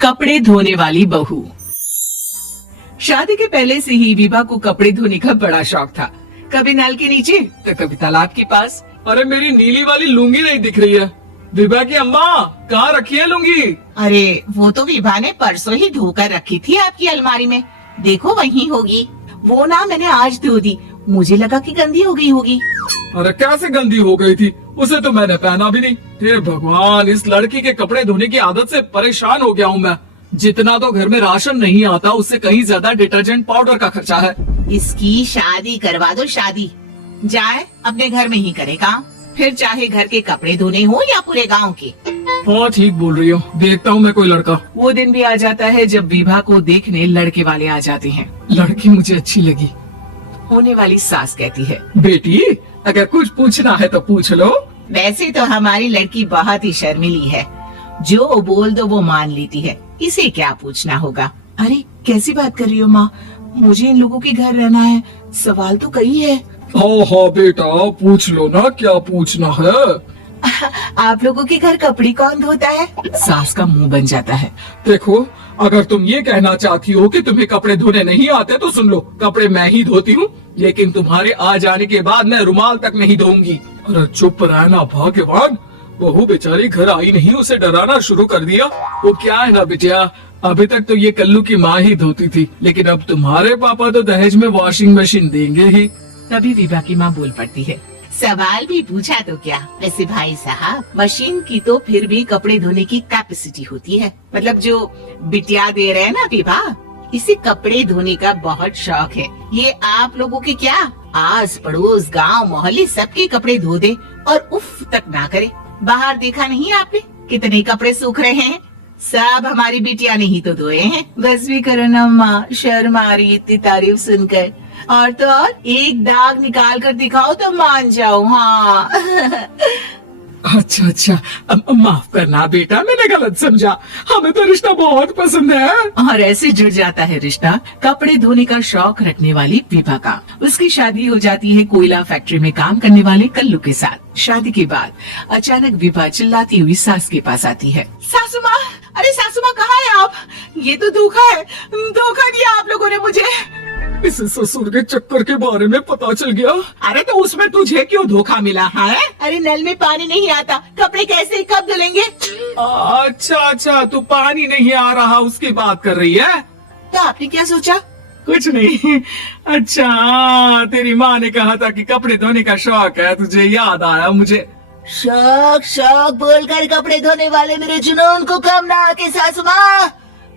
कपड़े धोने वाली बहू। शादी के पहले से ही विभा को कपड़े धोने का बड़ा शौक था। कभी नल के नीचे तो कभी तालाब के पास। अरे मेरी नीली वाली लुंगी नहीं दिख रही है। विभा की अम्मा कहाँ रखी है लुंगी? अरे वो तो विभा ने परसों ही धोकर रखी थी आपकी अलमारी में, देखो वहीं होगी। वो ना मैंने आज धो दी, मुझे लगा कि गंदी हो गई होगी। अरे कैसे गंदी हो गई थी, उसे तो मैंने पहना भी नहीं। हे भगवान, इस लड़की के कपड़े धोने की आदत से परेशान हो गया हूँ मैं। जितना तो घर में राशन नहीं आता उससे कहीं ज्यादा डिटर्जेंट पाउडर का खर्चा है। इसकी शादी करवा दो, शादी जाए अपने घर में ही करे काम, फिर चाहे घर के कपड़े धोने हो या पूरे गांव के। हाँ ठीक बोल रही हो, देखता हूँ मैं कोई लड़का। वो दिन भी आ जाता है जब विभा को देखने लड़के वाले आ जाते हैं। लड़की मुझे अच्छी लगी। होने वाली सास कहती है, बेटी अगर कुछ पूछना है तो पूछ लो। वैसे तो हमारी लड़की बहुत ही शर्मीली है, जो बोल दो वो मान लेती है, इसे क्या पूछना होगा। अरे कैसी बात कर रही हो माँ, मुझे इन लोगों के घर रहना है, सवाल तो कई है। हाँ हाँ बेटा पूछ लो ना, क्या पूछना है। आप लोगों के घर कपड़े कौन धोता है? सास का मुंह बन जाता है। देखो अगर तुम ये कहना चाहती हो कि तुम्हें कपड़े धोने नहीं आते तो सुन लो, कपड़े मैं ही धोती हूँ, लेकिन तुम्हारे आ जाने के बाद मैं रुमाल तक नहीं धोऊंगी। अरे चुप रहना भगवान, बहू बेचारी घर आई नहीं, उसे डराना शुरू कर दिया। वो क्या है ना बिटिया, अभी तक तो ये कल्लू की माँ ही धोती थी, लेकिन अब तुम्हारे पापा तो दहेज में वॉशिंग मशीन देंगे ही। तभी विभा की माँ बोल पड़ती है, सवाल भी पूछा तो क्या। वैसे भाई साहब, मशीन की तो फिर भी कपड़े धोने की कैपेसिटी होती है, मतलब जो बिटिया दे रहे हैं ना विभा, इसे कपड़े धोने का बहुत शौक है। ये आप लोगों के क्या आस पड़ोस गांव मोहल्ले सबके कपड़े धो दे और उफ तक ना करे। बाहर देखा नहीं आपने कितने कपड़े सूख रहे हैं, सब हमारी बिटिया ने ही तो धोए हैं। बस भी करो ना माँ, शर्म आ रही इतनी तारीफ सुनकर। और तो और एक दाग निकाल कर दिखाओ तो मान जाओ। हाँ अच्छा अच्छा, माफ करना बेटा, मैंने गलत समझा। हमें तो रिश्ता बहुत पसंद है। और ऐसे जुड़ जाता है रिश्ता कपड़े धोने का शौक रखने वाली विभा का। उसकी शादी हो जाती है कोयला फैक्ट्री में काम करने वाले कल्लू के साथ। शादी के बाद अचानक विभा चिल्लाती हुई सास के पास आती है। सासू माँ, अरे सासू माँ कहाँ है आप? ये तो धोखा है, धोखा दिया आप लोगों ने मुझे। इस ससुर के चक्कर के बारे में पता चल गया। अरे तो उसमें तुझे क्यों धोखा मिला है? अरे नल में पानी नहीं आता, कपड़े कैसे कब धुलेंगे? अच्छा अच्छा, तू पानी नहीं आ रहा उसकी बात कर रही है। तो आपने क्या सोचा? कुछ नहीं। अच्छा तेरी माँ ने कहा था कि कपड़े धोने का शौक है, तुझे याद आया मुझे। शौक शौक बोलकर कपड़े धोने वाले मेरे जुनून को कम ना आके सासू माँ,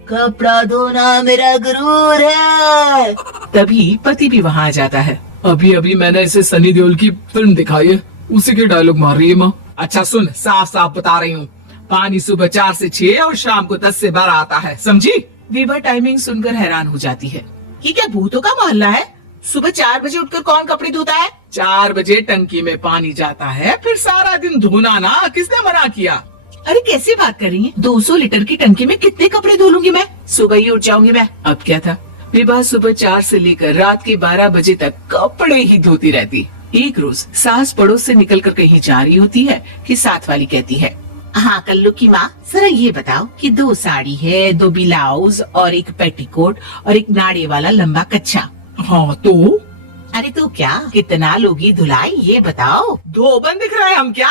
कपड़ा धोना मेरा गुरूर है। तभी पति भी वहाँ आ जाता है। अभी अभी मैंने इसे सनी देओल की फिल्म दिखाई है, उसी के डायलॉग मार रही है माँ। अच्छा सुन, साफ साफ बता रही हूँ, पानी सुबह 4 से 6 और शाम को 10 से 12 आता है, समझी? विभा टाइमिंग सुनकर हैरान हो जाती है। ये क्या भूतों का मोहल्ला है? सुबह 4 बजे उठकर कौन कपड़े धोता है? 4 बजे टंकी में पानी जाता है, फिर सारा दिन धोना ना, किसने मना किया? अरे कैसी बात कर रही है? 200 लीटर की टंकी में कितने कपड़े धो लूंगी मैं? सुबह ही उठ जाऊंगी मैं। अब क्या था, विभा सुबह 4 से लेकर रात के 12 बजे तक कपड़े ही धोती रहती। एक रोज सास पड़ोस से निकलकर कहीं जा रही होती है कि साथ वाली कहती है, हाँ कल्लू की माँ, जरा ये बताओ कि 2 साड़ी है, 2 ब्लाउज और एक पेटीकोट और एक नाड़े वाला लंबा कच्छा। हाँ तो? अरे तो क्या, कितना लोगी धुलाई ये बताओ। धोबन दिख रहे हैं हम क्या?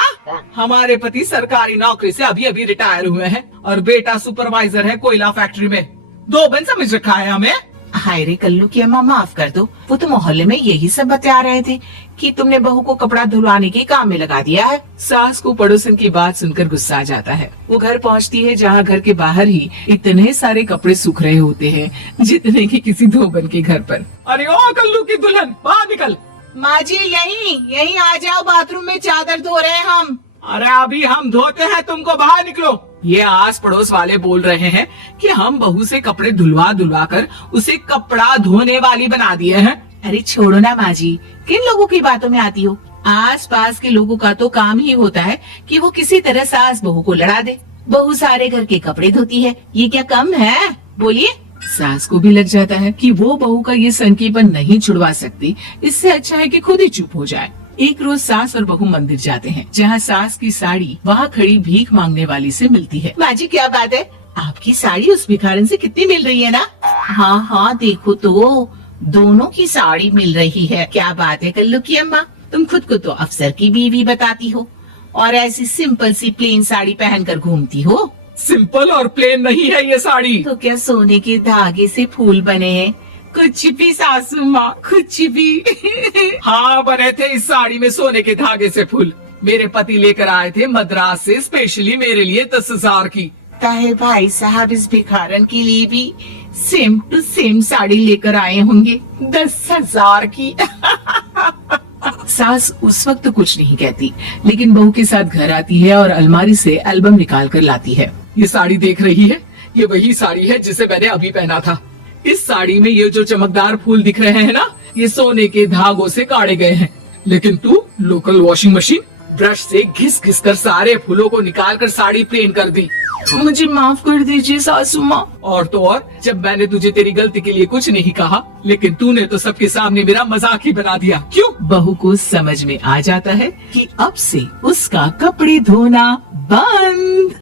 हमारे पति सरकारी नौकरी से अभी अभी रिटायर हुए हैं और बेटा सुपरवाइजर है कोयला फैक्ट्री में। धोबन समझ रखा है हमें? हाय रे कल्लू की अम्मा, माफ कर दो, वो तो मोहल्ले में यही सब बता रहे थे कि तुमने बहू को कपड़ा धुलवाने के काम में लगा दिया है। सास को पड़ोसन की बात सुनकर गुस्सा आ जाता है। वो घर पहुंचती है जहां घर के बाहर ही इतने सारे कपड़े सूख रहे होते हैं जितने कि किसी धोबन के घर पर। अरे ओ कल्लू की दुल्हन, बाहर निकल। माँ जी यहीं आ जाओ, बाथरूम में चादर धो रहे हैं हम। अरे अभी हम धोते हैं, तुमको बाहर निकलो। ये आस पड़ोस वाले बोल रहे हैं कि हम बहू से कपड़े धुलवा धुलवा कर उसे कपड़ा धोने वाली बना दिए हैं। अरे छोड़ो ना माँ जी, किन लोगों की बातों में आती हो? आस पास के लोगों का तो काम ही होता है कि वो किसी तरह सास बहू को लड़ा दे। बहू सारे घर के कपड़े धोती है, ये क्या कम है? बोलिए। सास को भी लग जाता है कि वो बहू का ये संकीपन नहीं छुड़वा सकती, इससे अच्छा है कि खुद ही चुप हो जाए। एक रोज सास और बहू मंदिर जाते हैं, जहाँ सास की साड़ी वहाँ खड़ी भीख मांगने वाली से मिलती है। माँ जी क्या बात है, आपकी साड़ी उस भिखारन से कितनी मिल रही है ना? हाँ हाँ देखो तो, दोनों की साड़ी मिल रही है। क्या बात है कल्लू की अम्मा, तुम खुद को तो अफसर की बीवी बताती हो और ऐसी सिंपल सी प्लेन साड़ी पहनकर घूमती हो। सिंपल और प्लेन नहीं है ये साड़ी। तो क्या सोने के धागे से फूल बने हैं? कुछ भी सासू माँ, कुछ भी। हाँ बने थे इस साड़ी में सोने के धागे से फूल। मेरे पति लेकर आए थे मद्रास से स्पेशली मेरे लिए 10,000 की। ताहे भाई साहब इस भिखारन के लिए भी सेम टू सेम साड़ी लेकर आए होंगे 10,000 की। सास उस वक्त तो कुछ नहीं कहती, लेकिन बहू के साथ घर आती है और अलमारी से एल्बम निकाल कर लाती है। ये साड़ी देख रही है, ये वही साड़ी है जिसे मैंने अभी पहना था। इस साड़ी में ये जो चमकदार फूल दिख रहे हैं ना, ये सोने के धागों से काढ़े गए हैं। लेकिन तू लोकल वॉशिंग मशीन ब्रश से घिस घिस कर सारे फूलों को निकाल कर साड़ी प्लेन कर दी। मुझे माफ कर दीजिए सासू माँ। और तो और, जब मैंने तुझे तेरी गलती के लिए कुछ नहीं कहा, लेकिन तूने तो सबके सामने मेरा मजाक ही बना दिया। क्यों? बहू को समझ में आ जाता है कि अब से उसका कपड़े धोना बंद।